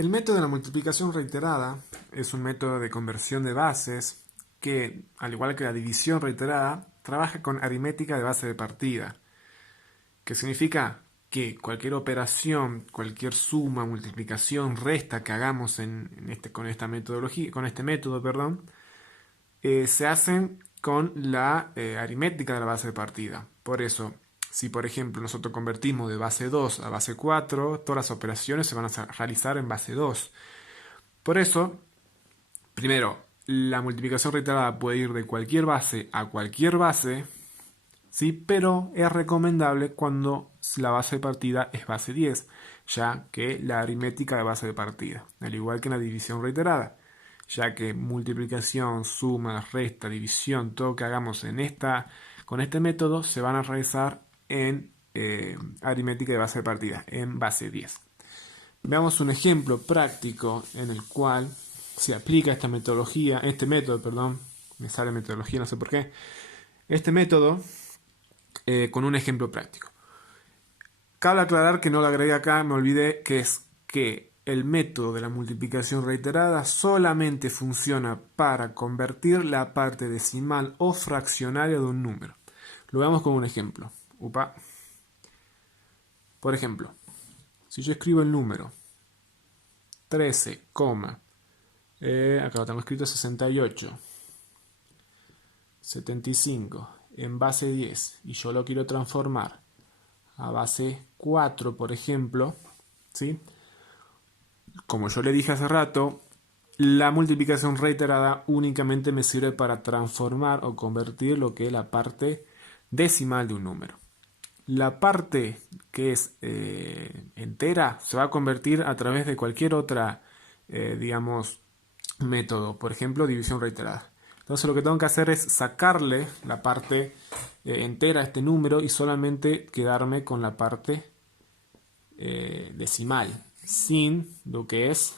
El método de la multiplicación reiterada es un método de conversión de bases que, al igual que la división reiterada, trabaja con aritmética de base de partida, que significa que cualquier operación, cualquier suma, multiplicación, resta que hagamos con esta metodología, con este método, perdón, se hacen con la aritmética de la base de partida. Por eso, si por ejemplo nosotros convertimos de base 2 a base 4, todas las operaciones se van a realizar en base 2. Por eso, primero, la multiplicación reiterada puede ir de cualquier base a cualquier base, ¿sí? Pero es recomendable cuando la base de partida es base 10, ya que la aritmética de base de partida, al igual que en la división reiterada, ya que multiplicación, suma, resta, división, todo que hagamos con este método se van a realizar en aritmética de base de partida, en base 10. Veamos un ejemplo práctico en el cual se aplica este método, perdón, me sale metodología, no sé por qué, este método con un ejemplo práctico. Cabe aclarar que no lo agregué acá, me olvidé, que es que el método de la multiplicación reiterada solamente funciona para convertir la parte decimal o fraccionaria de un número. Lo veamos con un ejemplo. Por ejemplo, si yo escribo el número 13, acá lo tengo escrito 68, 75 en base 10 y yo lo quiero transformar a base 4, por ejemplo, ¿sí? Como yo le dije hace rato, la multiplicación reiterada únicamente me sirve para transformar o convertir lo que es la parte decimal de un número. La parte que es entera se va a convertir a través de cualquier otra, digamos, método, por ejemplo, división reiterada. Entonces lo que tengo que hacer es sacarle la parte entera a este número y solamente quedarme con la parte decimal, sin lo que es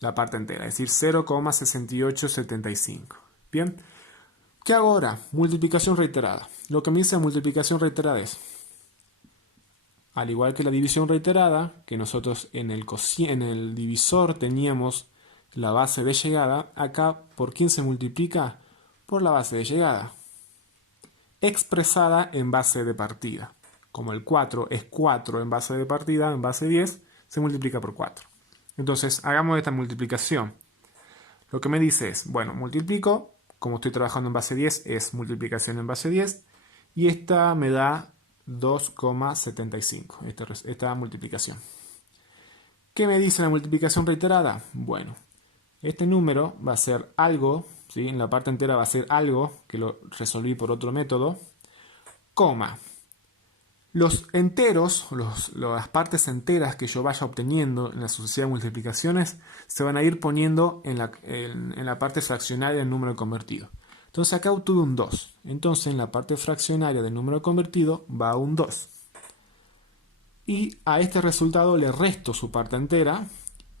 la parte entera, es decir, 0,6875. Bien, ¿qué hago ahora? Multiplicación reiterada. Lo que me dice la multiplicación reiterada es, al igual que la división reiterada, que nosotros en el divisor teníamos la base de llegada, acá ¿por quién se multiplica? Por la base de llegada, expresada en base de partida. Como el 4 es 4 en base de partida, en base 10, se multiplica por 4. Entonces, hagamos esta multiplicación. Lo que me dice es, bueno, multiplico, como estoy trabajando en base 10, es multiplicación en base 10, y esta me da 2,75, esta multiplicación. ¿Qué me dice la multiplicación reiterada? Bueno, este número va a ser algo, ¿sí? En la parte entera va a ser algo, que lo resolví por otro método, coma. Los enteros, las partes enteras que yo vaya obteniendo en las sucesivas multiplicaciones, se van a ir poniendo en la parte fraccionaria del número convertido. Entonces acá obtuve un 2. Entonces en la parte fraccionaria del número convertido va un 2. Y a este resultado le resto su parte entera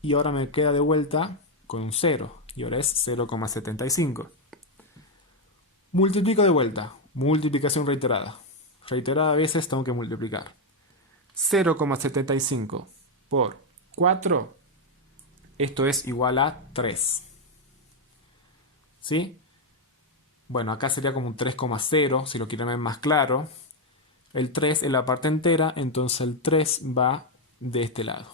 y ahora me queda de vuelta con un 0. Y ahora es 0,75. Multiplico de vuelta. Multiplicación reiterada. Reiteradas veces tengo que multiplicar. 0,75 por 4. Esto es igual a 3. ¿Sí? Bueno, acá sería como un 3,0 si lo quieren ver más claro. El 3 es la parte entera, entonces el 3 va de este lado.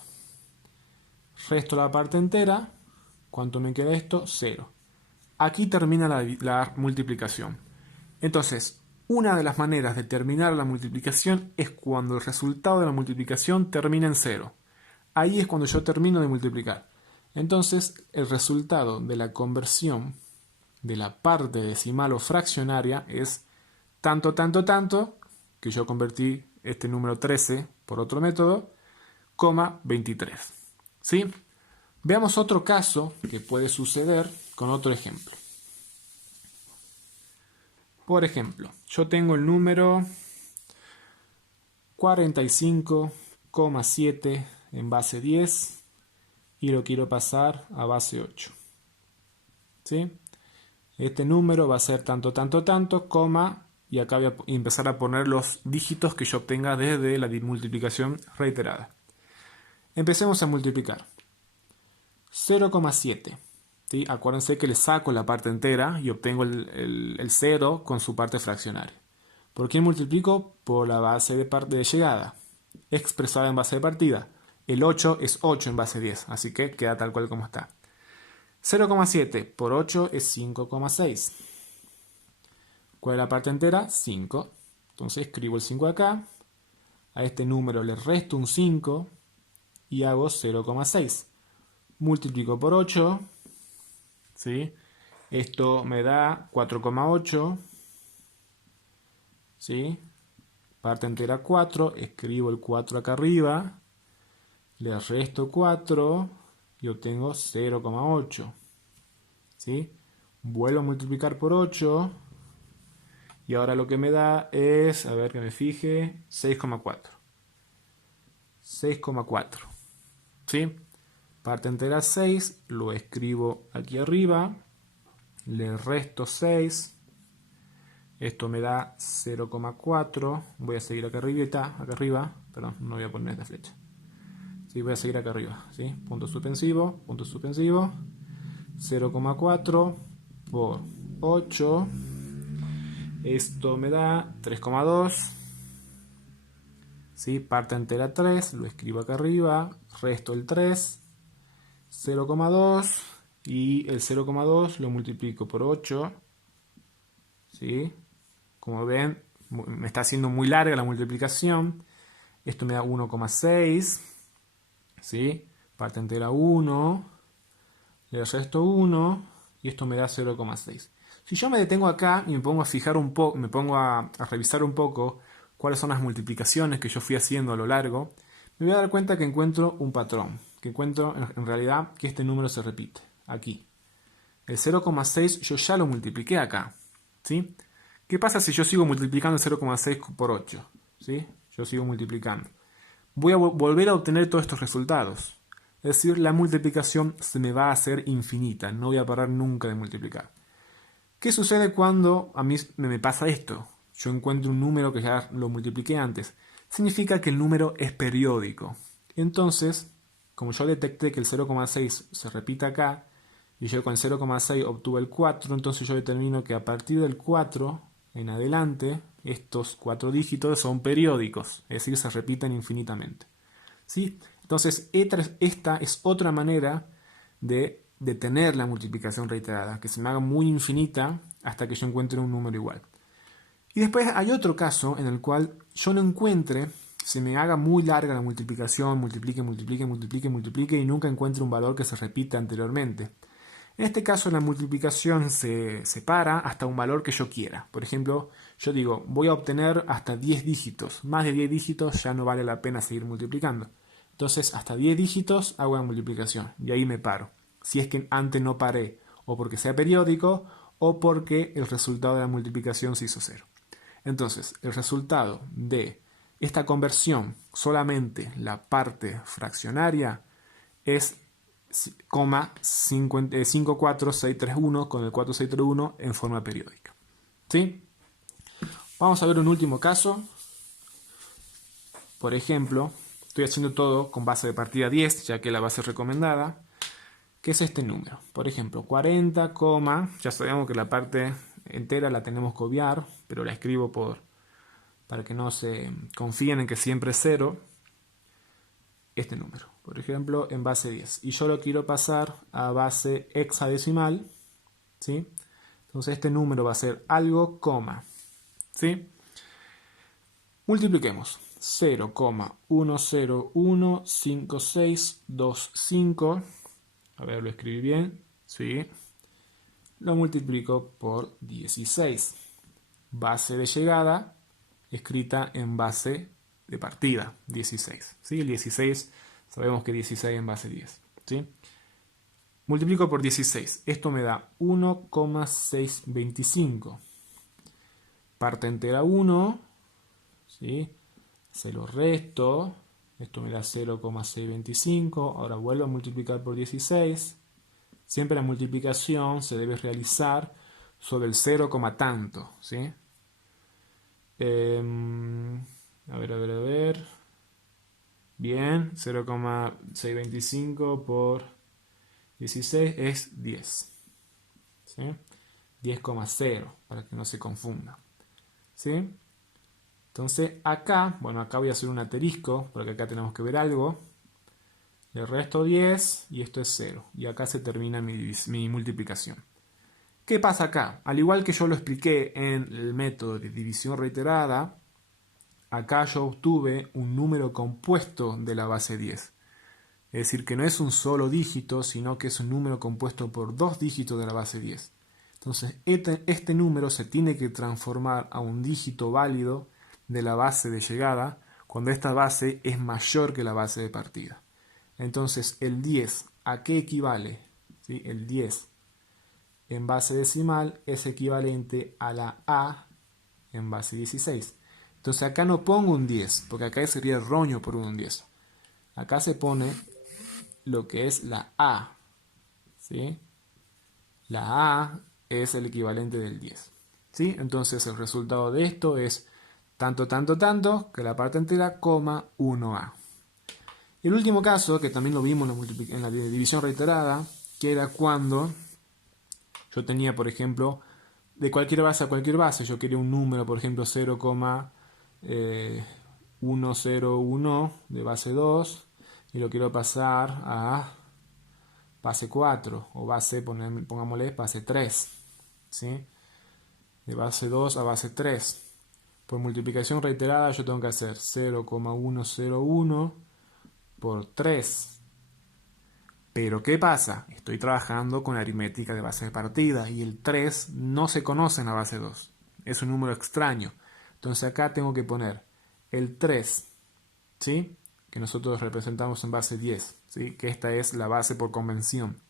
Resto la parte entera. ¿Cuánto me queda esto? 0. Aquí termina la multiplicación. Entonces, una de las maneras de terminar la multiplicación es cuando el resultado de la multiplicación termina en 0. Ahí es cuando yo termino de multiplicar. Entonces, el resultado de la conversión de la parte decimal o fraccionaria es tanto, que yo convertí este número 13 por otro método, 23. ¿Sí? Veamos otro caso que puede suceder con otro ejemplo. Por ejemplo, yo tengo el número 45,7 en base 10 y lo quiero pasar a base 8. ¿Sí? Este número va a ser tanto, coma, y acá voy a empezar a poner los dígitos que yo obtenga desde la multiplicación reiterada. Empecemos a multiplicar. 0,7. ¿Sí? Acuérdense que le saco la parte entera y obtengo el 0 con su parte fraccionaria. ¿Por qué multiplico? Por la base de llegada, expresada en base de partida. El 8 es 8 en base 10, así que queda tal cual como está. 0,7 por 8 es 5,6. ¿Cuál es la parte entera? 5. Entonces escribo el 5 acá. A este número le resto un 5 y hago 0,6. Multiplico por 8. ¿Sí? Esto me da 4,8. ¿Sí? Parte entera 4. Escribo el 4 acá arriba. Le resto 4 y obtengo 0,8. ¿Sí? Vuelvo a multiplicar por 8. Y ahora lo que me da es, a ver que me fije, 6,4. 6,4. ¿Sí? Parte entera 6, lo escribo aquí arriba, le resto 6, esto me da 0,4, voy a seguir acá arriba, perdón, no voy a poner esta flecha. Sí, voy a seguir acá arriba, ¿sí? Punto suspensivo, 0,4 por 8, esto me da 3,2. ¿Sí? Parte entera 3, lo escribo acá arriba, resto el 3, 0,2 y el 0,2 lo multiplico por 8. ¿Sí? Como ven, me está haciendo muy larga la multiplicación. Esto me da 1,6. ¿Sí? Parte entera 1, le resto 1 y esto me da 0,6. Si yo me detengo acá y me pongo a fijar un poco, me pongo a revisar un poco cuáles son las multiplicaciones que yo fui haciendo a lo largo, me voy a dar cuenta que encuentro un patrón, que encuentro en realidad que este número se repite, aquí. El 0,6 yo ya lo multipliqué acá, ¿sí? ¿Qué pasa si yo sigo multiplicando el 0,6 por 8? ¿Sí? Yo sigo multiplicando. Voy a volver a obtener todos estos resultados. Es decir, la multiplicación se me va a hacer infinita, no voy a parar nunca de multiplicar. ¿Qué sucede cuando a mí me pasa esto? Yo encuentro un número que ya lo multipliqué antes. Significa que el número es periódico. Entonces, como yo detecté que el 0,6 se repite acá, y yo con el 0,6 obtuve el 4, entonces yo determino que a partir del 4 en adelante, estos 4 dígitos son periódicos, es decir, se repiten infinitamente. ¿Sí? Entonces, esta es otra manera de detener la multiplicación reiterada, que se me haga muy infinita hasta que yo encuentre un número igual. Y después hay otro caso en el cual yo no encuentre, se me haga muy larga la multiplicación, multiplique y nunca encuentre un valor que se repita anteriormente. En este caso la multiplicación se separa hasta un valor que yo quiera. Por ejemplo, yo digo, voy a obtener hasta 10 dígitos. Más de 10 dígitos ya no vale la pena seguir multiplicando. Entonces, hasta 10 dígitos hago la multiplicación y ahí me paro. Si es que antes no paré, o porque sea periódico, o porque el resultado de la multiplicación se hizo cero. Entonces, el resultado de esta conversión, solamente la parte fraccionaria, es 54631 con el 4631 en forma periódica. ¿Sí? Vamos a ver un último caso. Por ejemplo, estoy haciendo todo con base de partida 10, ya que es la base recomendada, que es este número. Por ejemplo, 40, ya sabemos que la parte entera la tenemos que obviar, pero la escribo para que no se confíen en que siempre es 0. Este número, por ejemplo, en base 10. Y yo lo quiero pasar a base hexadecimal, ¿sí? Entonces este número va a ser algo, ¿sí? Multipliquemos. 0,1015625. A ver, lo escribí bien. Sí. Lo multiplico por 16. Base de llegada escrita en base de partida, 16. ¿Sí? El 16, sabemos que 16 en base 10. ¿Sí? Multiplico por 16. Esto me da 1,625. Parte entera 1. ¿Sí? Se lo resto. Esto me da 0,625. Ahora vuelvo a multiplicar por 16. Siempre la multiplicación se debe realizar sobre el 0, tanto. ¿Sí? A ver. Bien, 0,625 por 16 es 10. ¿Sí? 10,0 para que no se confunda. ¿Sí? Entonces acá, bueno, acá voy a hacer un asterisco porque acá tenemos que ver algo. Le resto 10 y esto es 0. Y acá se termina mi multiplicación. ¿Qué pasa acá? Al igual que yo lo expliqué en el método de división reiterada, acá yo obtuve un número compuesto de la base 10. Es decir, que no es un solo dígito, sino que es un número compuesto por dos dígitos de la base 10. Entonces, este número se tiene que transformar a un dígito válido de la base de llegada cuando esta base es mayor que la base de partida. Entonces, el 10, ¿a qué equivale? ¿Sí? El 10 en base decimal es equivalente a la A en base 16. Entonces acá no pongo un 10, porque acá sería erróneo por un 10. Acá se pone lo que es la A. ¿Sí? La A es el equivalente del 10. ¿Sí? Entonces el resultado de esto es tanto, tanto, tanto, que la parte entera, coma 1A. El último caso, que también lo vimos en la división reiterada, que era cuando yo tenía, por ejemplo, de cualquier base a cualquier base, yo quería un número, por ejemplo, 0,101 de base 2 y lo quiero pasar a base 4 o base, pongámosle, base 3, ¿sí? De base 2 a base 3. Por multiplicación reiterada yo tengo que hacer 0,101 por 3. Pero ¿qué pasa? Estoy trabajando con aritmética de base de partida y el 3 no se conoce en la base 2. Es un número extraño. Entonces acá tengo que poner el 3, ¿sí? Que nosotros representamos en base 10, ¿sí? Que esta es la base por convención.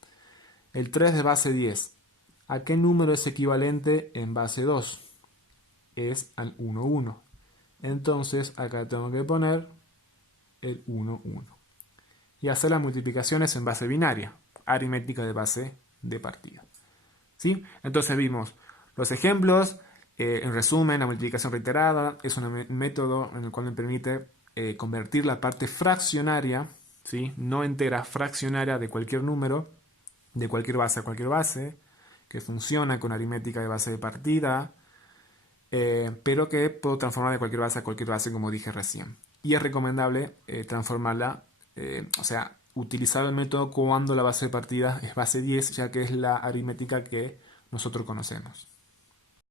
El 3 de base 10. ¿A qué número es equivalente en base 2? Es al 1, 1. Entonces acá tengo que poner el 1, 1. Y hacer las multiplicaciones en base binaria, aritmética de base de partida. ¿Sí? Entonces vimos los ejemplos. En resumen, la multiplicación reiterada es un método en el cual me permite convertir la parte fraccionaria, ¿sí? No entera, fraccionaria de cualquier número, de cualquier base a cualquier base, que funciona con aritmética de base de partida, pero que puedo transformar de cualquier base a cualquier base, como dije recién. Y es recomendable transformarla, o sea, utilizar el método cuando la base de partida es base 10, ya que es la aritmética que nosotros conocemos.